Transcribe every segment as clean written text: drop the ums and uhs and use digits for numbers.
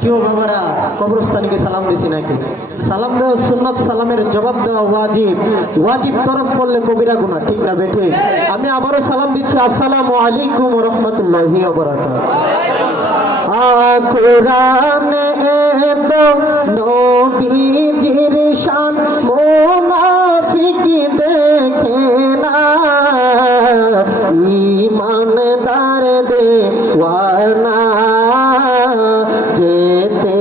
কেউ বাবারা কবরস্থানকে সালাম দিছি নাকি? সালাম দেওয়া সুন্নাত, সালামের জবাব দেওয়া ওয়াজিব। ওয়াজিব তরফ করলে কবিরা গুনাহ, ঠিক না বেঠে? আমি আবারও সালাম দিচ্ছি, আসসালামু আলাইকুম ওয়া রাহমাতুল্লাহি ওয়া বারাকাতুহু। কোরআনে এলো নবীজির শান, মুনাফিক দেখে না, ঈমানদার দেওয়ানা যেতে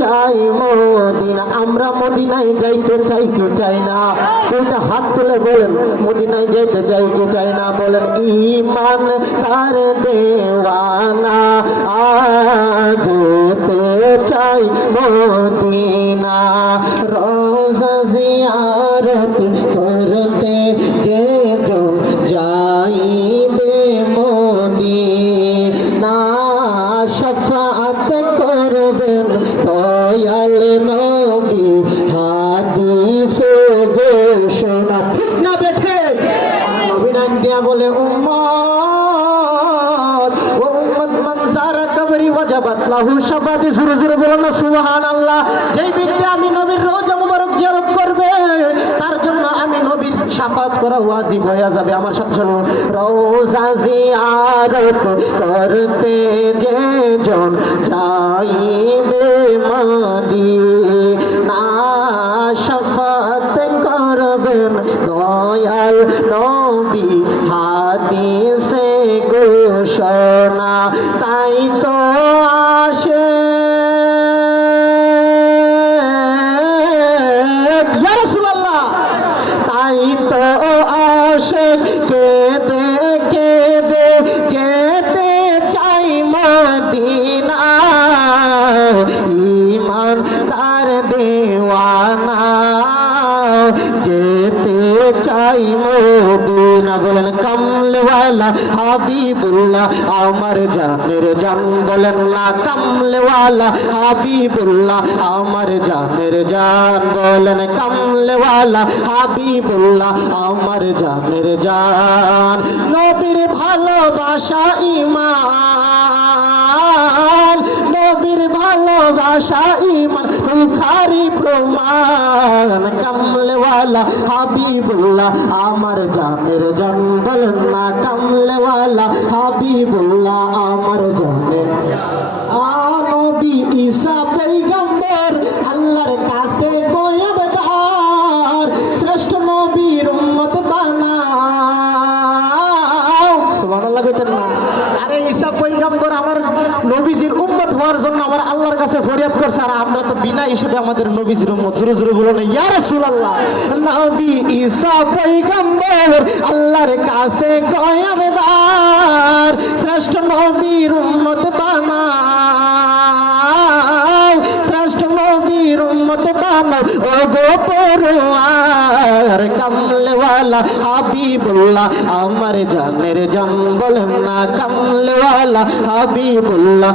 চাই মদিনা। আমরা মদিনায় যাইতে চাই কি চাই না? কোনটা হাত তুলে বলেন, মদিনায় যেতে চাই কি চাই না? বলেন ঈমানদার দেওয়ানা যেতে চাই মদিনা। রোজা জিয়ারত করতে যে যাইবে মদিনা, শাফাআত করবেন দয়াল নবী, হাদিসে ঘোষণা না বেঠে নবী নাম দিয়া বলে উম্মত ও উম্মত মান যারা কবরি ওয়াজাবাত লাহু শাফাআতি। জোরে জোরে বলুন না সুবহানাল্লাহ। যেই ব্যক্তি আমি নবীর রওজা মুবারক জিয়ারত করবে, তার জন্য আমি নবীর শাফাআত করা ওয়াজিব হয়ে যাবে। আমার সাথে শুনুন, রওজা জিয়ারত করতে যে জন যাইবে মদিনা, শাফাআত করবেন দয়াল নবী, হাদিসে ঘোষণা। তাই তো আসে ইয়া রাসূলুল্লাহ, তাই তো আসে কেঁদে কেঁদে যেতে চাই মদিনা, ঈমানদার দেওয়ানা যেতে চাই মদিনা। বলেন কামলেওয়ালা হাবিবুল্লাহ আমার জানের জান, বলেন না কামলেওয়ালা হাবিবুল্লাহ আমার জানের জান, বলেন কামলেওয়ালা হাবিবুল্লাহ আমার জানের জান। নবীর ভালোবাসা ঈমান, নবীর ভালোবাসা ঈমান বুখারী প্রমাণ। কামলেওয়ালা হাবিবুল্লাহ আমার জানের জান, বলেন না কামলেওয়ালা হাবিবুল্লাহ আমার জানের। নবী ঈসা পয়গম্বর আল্লাহর কাছে গোয়েবদার, শ্রেষ্ঠ নবীর উম্মত বানাও। সুবহানাল্লাহ কইতেন না? আরে ঈসা পয়গম্বর আমার নবীজির উম্মত হওয়ার জন্য আমার আল্লাহর কাছে ফরিয়াদ করছে, আর আমরা তো বিনা হিসেবে আমাদের নবীজির উম্মত। জোরে জোরে বলুন ইয়া রাসূলুল্লাহ। নবী ঈসা পয়গম্বর আল্লাহর কাছে গোয়েবদার, শ্রেষ্ঠ নবীর উম্মত বানাও, শ্রেষ্ঠ নবীর উম্মত বানাও ও গো পরওয়ার। কামলেওয়ালা হাবিবুল্লাহ আমার জানের জান, বলেন না কামলেওয়ালা হাবিবুল্লাহ।